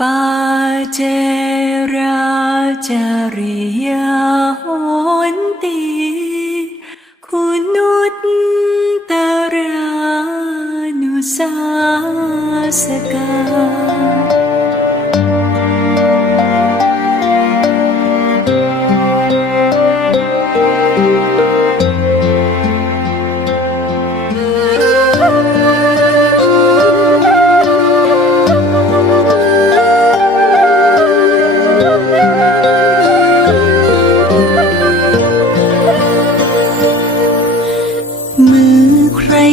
ปาเจราจาริยาโหนติคุณุตตรานุสาสกา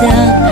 จ้